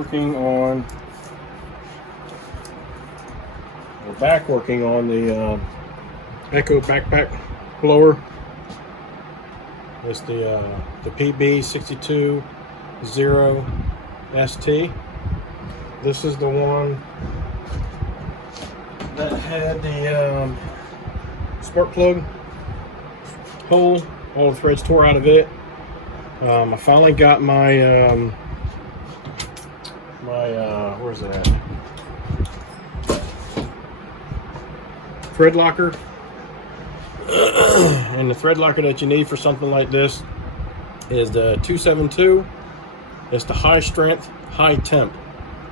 working on, we're back working on the Echo backpack blower. It's the PB620ST. This is the one that had the spark plug hole, all the threads tore out of it. I finally got my where's it at? Thread locker. And the thread locker that you need for something like this is the 272. It's the high strength, high temp.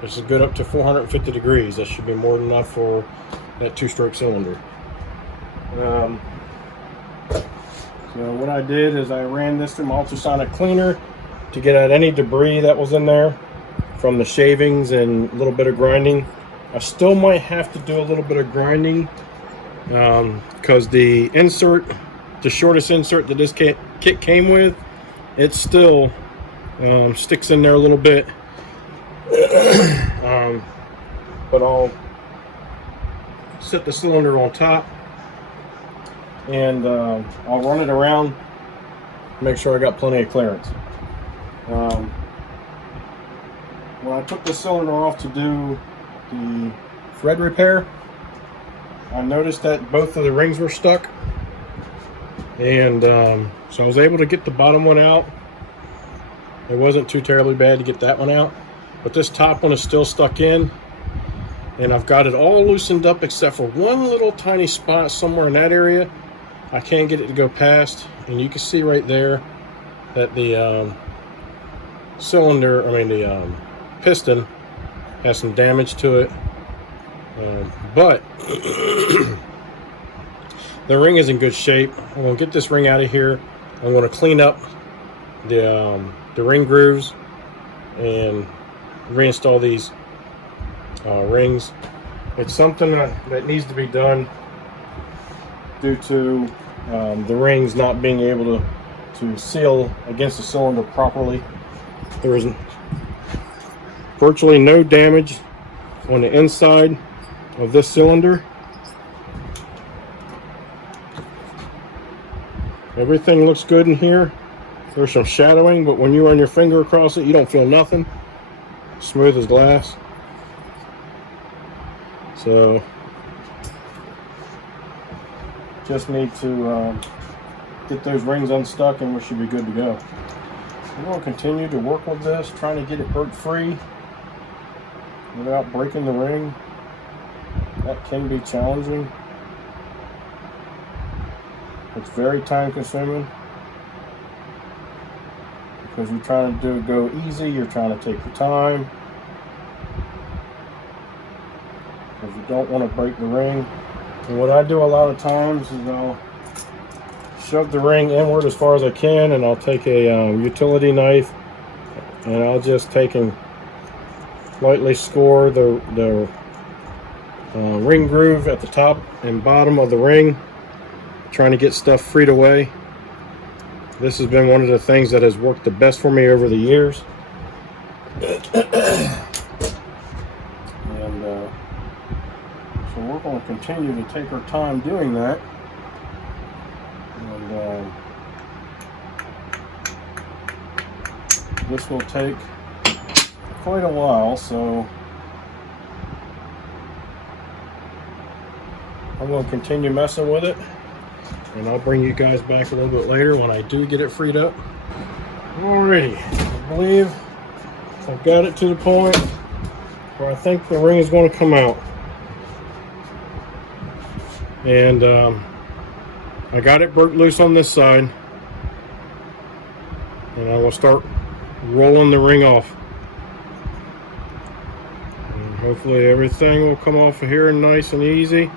This is good up to 450 degrees. That should be more than enough for that 2-stroke cylinder. So what I did is I ran this through my ultrasonic cleaner to get at any debris that was in there from the shavings and a little bit of grinding. I still might have to do a little bit of grinding because the insert, the shortest insert that this kit came with, it still sticks in there a little bit. But I'll set the cylinder on top and I'll run it around, make sure I got plenty of clearance. When I took the cylinder off to do the thread repair, I noticed that both of the rings were stuck, and so I was able to get the bottom one out. It wasn't too terribly bad to get that one out, but this top one is still stuck in, and I've got it all loosened up except for one little tiny spot somewhere in that area. I can't get it to go past, and you can see right there that the the piston has some damage to it. But the ring is in good shape. I'm going to get this ring out of here. I'm going to clean up the ring grooves and reinstall these rings. It's something that needs to be done due to the rings not being able to seal against the cylinder properly. There is virtually no damage on the inside of this cylinder. Everything looks good in here. There's some shadowing, but when you run your finger across it, you don't feel nothing. Smooth as glass. So just need to get those rings unstuck and we should be good to go. I'm going to continue to work with this, trying to get it burnt free without breaking the ring. That can be challenging. It's very time consuming because you're trying to go easy, you're trying to take your time because you don't want to break the ring. And what I do a lot of times is I'll shove the ring inward as far as I can, and I'll take a utility knife and I'll just take and lightly score the ring groove at the top and bottom of the ring, trying to get stuff freed away. This has been one of the things that has worked the best for me over the years. And so we're going to continue to take our time doing that. And this will take quite a while, so I'm going to continue messing with it, and I'll bring you guys back a little bit later when I do get it freed up. Alrighty, I believe I've got it to the point where I think the ring is going to come out. And I got it burnt loose on this side, and I will start rolling the ring off. And hopefully everything will come off of here nice and easy.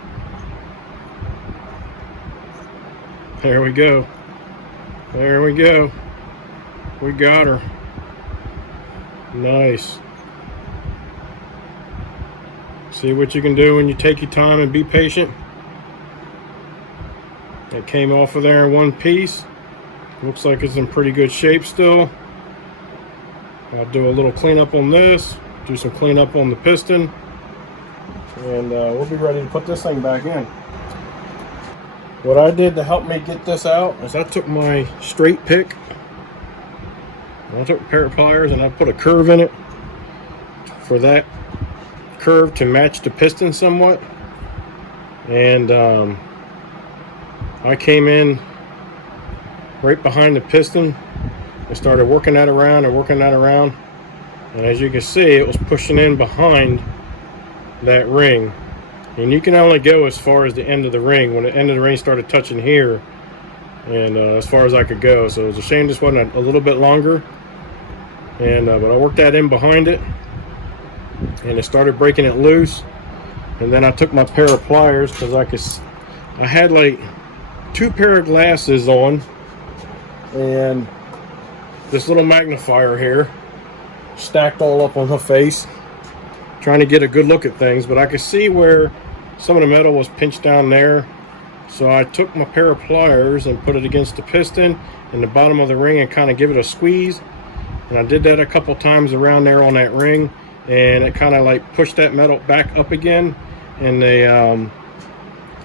There we go. There we go. We got her. Nice. See what you can do when you take your time and be patient. It came off of there in one piece. Looks like it's in pretty good shape still. I'll do a little cleanup on this, do some cleanup on the piston, and we'll be ready to put this thing back in. What I did to help me get this out is I took my straight pick, I took a pair of pliers, and I put a curve in it for that curve to match the piston somewhat. And I came in right behind the piston and started working that around and working that around. And as you can see, it was pushing in behind that ring. And you can only go as far as the end of the ring. When the end of the ring started touching here, and as far as I could go. So it was a shame this wasn't a little bit longer. And but I worked that in behind it, and it started breaking it loose. And then I took my pair of pliers, because I had like 2 pair of glasses on, and this little magnifier here stacked all up on my face, trying to get a good look at things. But I could see where some of the metal was pinched down there, so I took my pair of pliers and put it against the piston and the bottom of the ring and kind of give it a squeeze. And I did that a couple times around there on that ring, and it kind of like pushed that metal back up again. And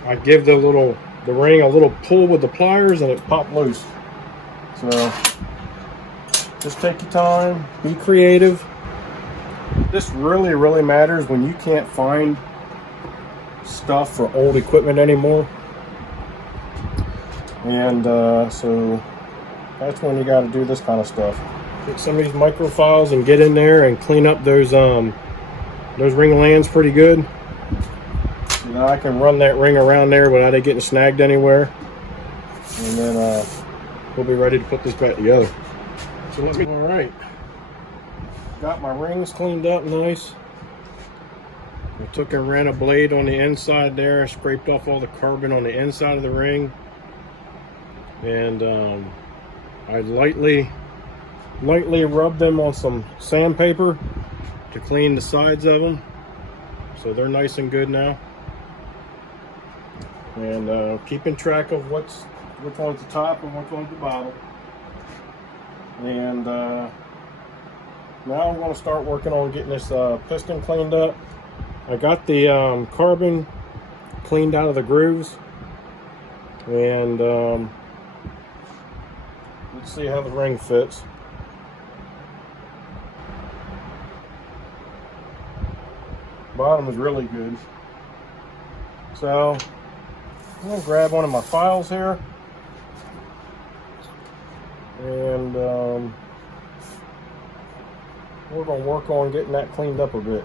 I give the ring a little pull with the pliers, and it popped loose. So just take your time, be creative. This really matters when you can't find stuff for old equipment anymore. And so that's when you got to do this kind of stuff. Take some of these microfiles and get in there and clean up those ring lands pretty good. So now I can run that ring around there without it getting snagged anywhere. And then we'll be ready to put this back together. So all right. Got my rings cleaned up nice. I took and ran a blade on the inside there. I scraped off all the carbon on the inside of the ring. And I lightly rubbed them on some sandpaper to clean the sides of them. So they're nice and good now. And keeping track of which one's the top and which one's the bottom. And now I'm going to start working on getting this piston cleaned up. I got the carbon cleaned out of the grooves, and let's see how the ring fits. Bottom is really good. So I'm going to grab one of my files here, and we're going to work on getting that cleaned up a bit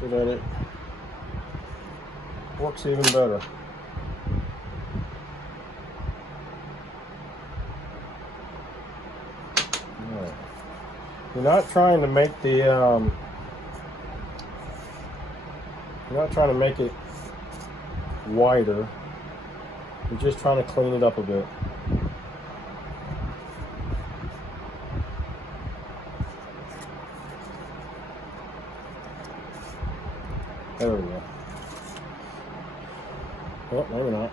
so that it works even better. Right. You're not trying to make the you're not trying to make it wider. You're just trying to clean it up a bit. There we go. Oh, maybe not.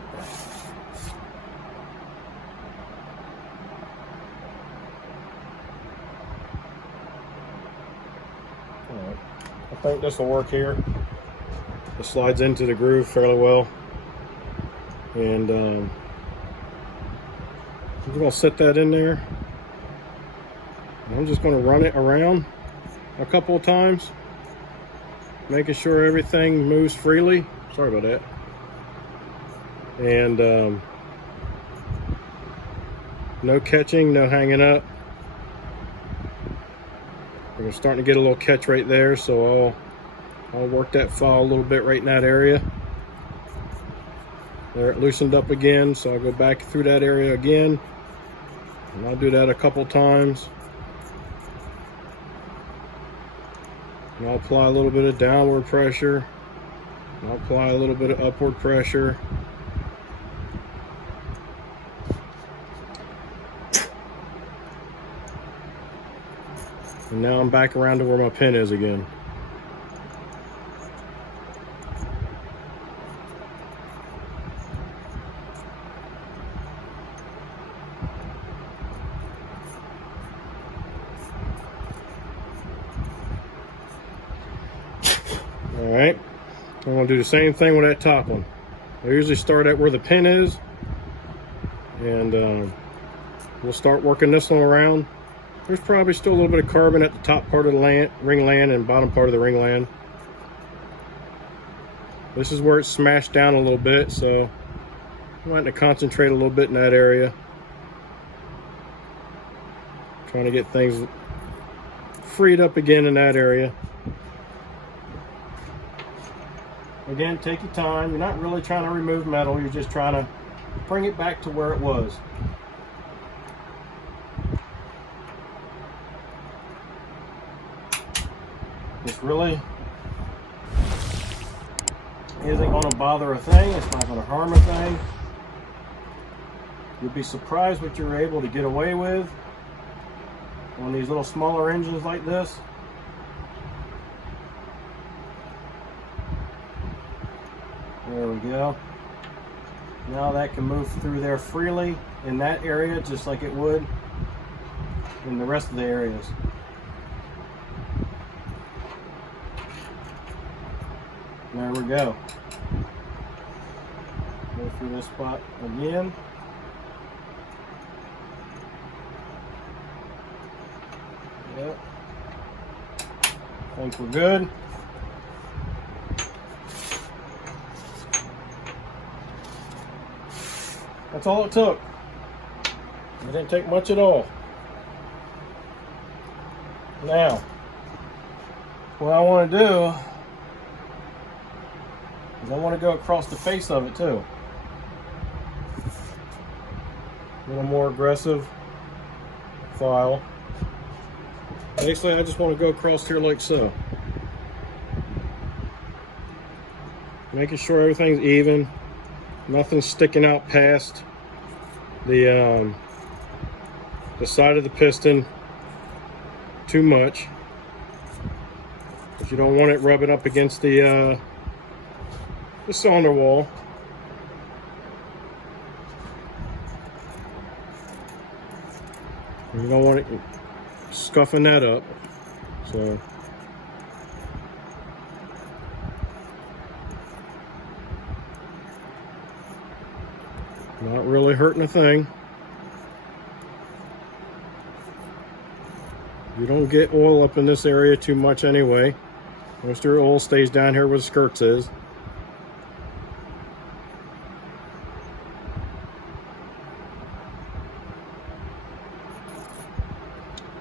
Alright. I think this will work here. It slides into the groove fairly well. And I'm just going to set that in there. I'm just going to run it around a couple of times, making sure everything moves freely. Sorry about that. And no catching, no hanging up. We're starting to get a little catch right there, so I'll work that file a little bit right in that area. There, it loosened up again, so I'll go back through that area again, and I'll do that a couple times. And I'll apply a little bit of downward pressure. And I'll apply a little bit of upward pressure. And now I'm back around to where my pin is again. All right, I'm going to do the same thing with that top one. I usually start at where the pin is, and we'll start working this one around. There's probably still a little bit of carbon at the top part of the ring land and bottom part of the ring land. This is where it's smashed down a little bit, so I'm wanting to concentrate a little bit in that area. Trying to get things freed up again in that area. Again, take your time. You're not really trying to remove metal, you're just trying to bring it back to where it was. This really isn't going to bother a thing. It's not going to harm a thing. You'll be surprised what you're able to get away with on these little smaller engines like this. There we go. Now that can move through there freely in that area just like it would in the rest of the areas. There we go. Go through this spot again. Yep. I think we're good. That's all it took. It didn't take much at all. Now, what I want to do is I want to go across the face of it too. A little more aggressive file. Basically, I just want to go across here like so. Making sure everything's even. Nothing's sticking out past the side of the piston too much. But you don't want it rubbing up against the cylinder wall. You don't want it scuffing that up. So not really hurting a thing. You don't get oil up in this area too much anyway. Most of your oil stays down here where the skirts is.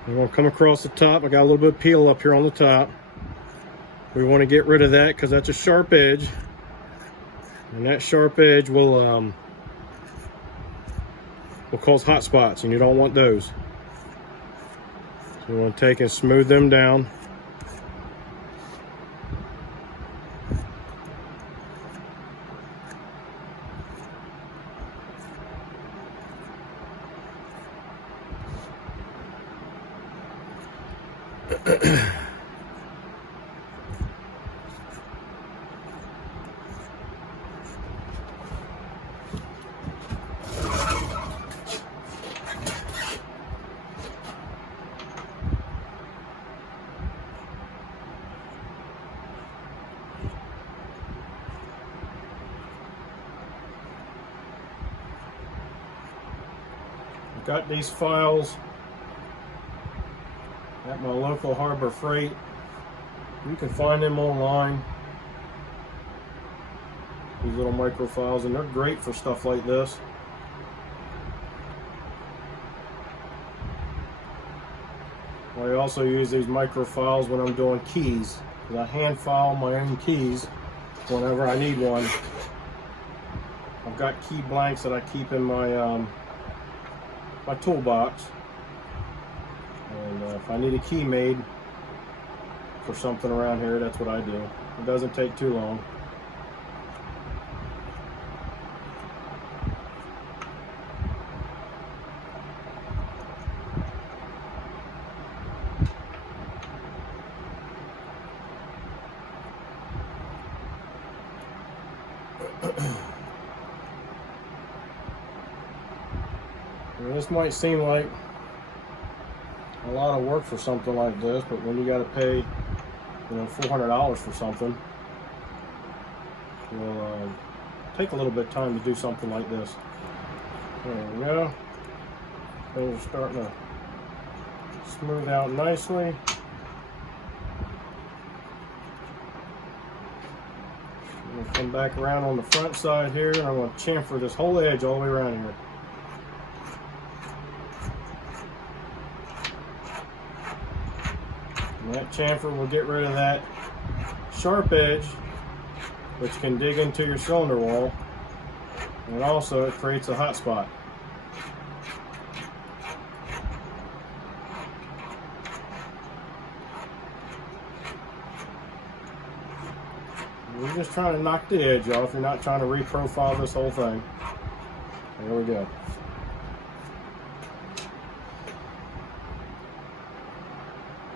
I'm going to come across the top. I got a little bit of peel up here on the top. We want to get rid of that because that's a sharp edge. And that sharp edge will cause hot spots, and you don't want those. So you want to take and smooth them down. Got these files at my local Harbor Freight. You can find them online. These little micro files, and they're great for stuff like this. I also use these micro files when I'm doing keys, because I hand file my own keys whenever I need one. I've got key blanks that I keep in my my toolbox, and if I need a key made for something around here, that's what I do. It doesn't take too long. This might seem like a lot of work for something like this, but when you got to pay, $400 for something, will take a little bit of time to do something like this. There we go. Things are starting to smooth out nicely. I'm going to come back around on the front side here, and I'm going to chamfer this whole edge all the way around here. And that chamfer will get rid of that sharp edge, which can dig into your cylinder wall, and also it creates a hot spot. You're just trying to knock the edge off. You're not trying to reprofile this whole thing. There we go.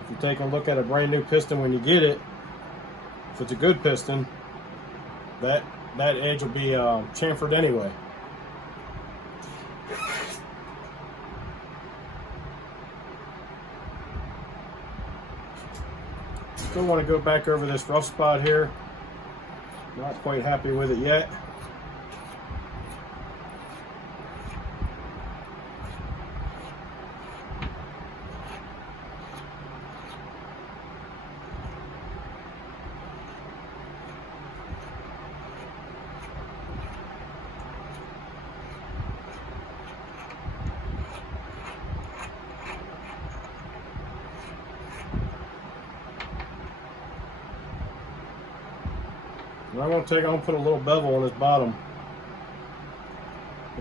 If you take a look at a brand new piston when you get it, if it's a good piston, that edge will be chamfered anyway. Still want to go back over this rough spot here. Not quite happy with it yet. And I'm going to put a little bevel on this bottom,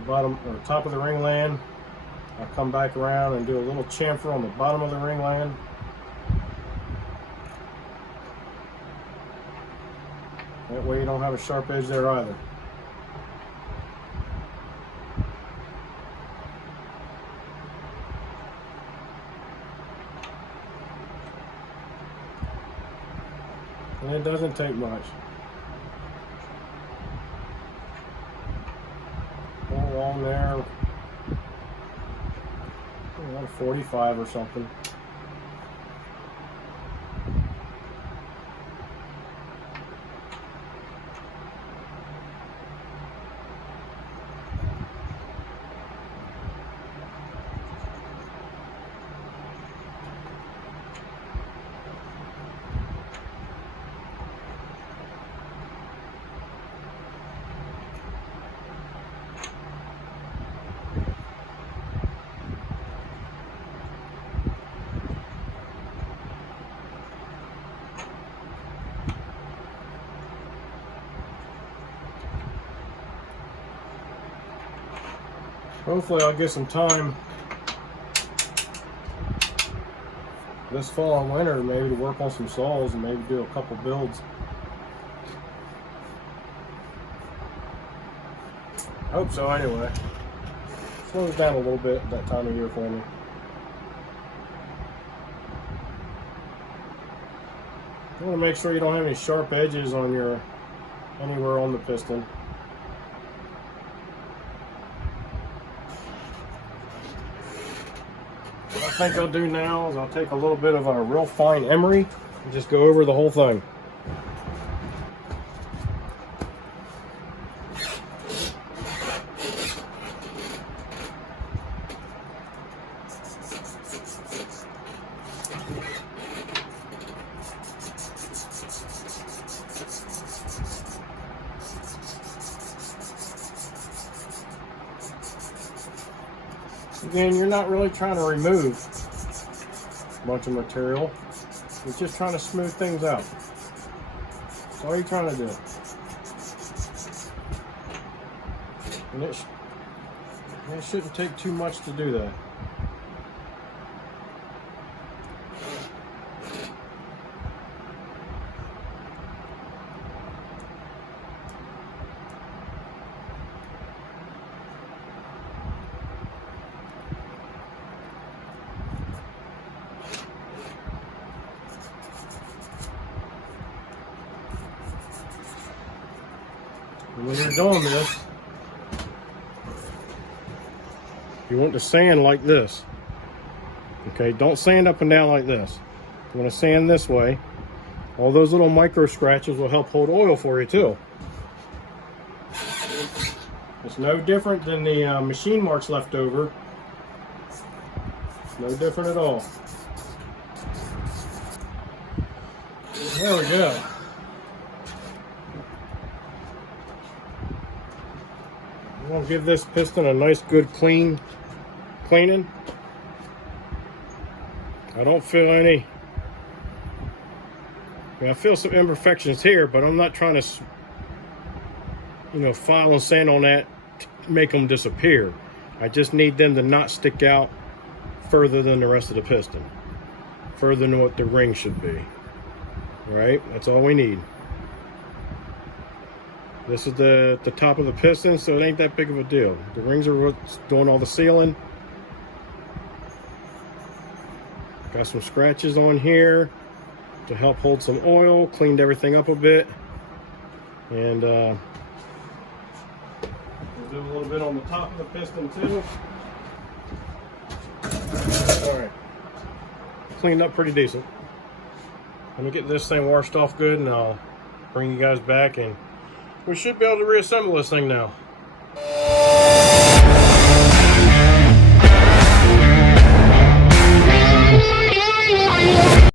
or top of the ring land. I'll come back around and do a little chamfer on the bottom of the ring land. That way you don't have a sharp edge there either. And it doesn't take much. Along there, 45 or something. Hopefully I'll get some time this fall and winter maybe to work on some saws and maybe do a couple builds. Hope so anyway. Slows down a little bit that time of year for me. You want to make sure you don't have any sharp edges on anywhere on the piston. What I think I'll do now is I'll take a little bit of a real fine emery and just go over the whole thing. Again, you're not really trying to remove a bunch of material. You're just trying to smooth things out. That's all you're trying to do. And it shouldn't take too much to do that. And when you're doing this, you want to sand like this. Okay, don't sand up and down like this. You want to sand this way. All those little micro scratches will help hold oil for you too. It's no different than the machine marks left over. No different at all. There we go. I'm going to give this piston a nice good cleaning. I don't feel any, I feel some imperfections here, but I'm not trying to, file and sand on that to make them disappear. I just need them to not stick out further than the rest of the piston, further than what the ring should be. Right? That's all we need. This is the top of the piston, so it ain't that big of a deal. The rings are what's doing all the sealing. Got some scratches on here to help hold some oil. Cleaned everything up a bit. And we'll do a little bit on the top of the piston too. Alright. Cleaned up pretty decent. Let me get this thing washed off good and I'll bring you guys back and we should be able to reassemble this thing now.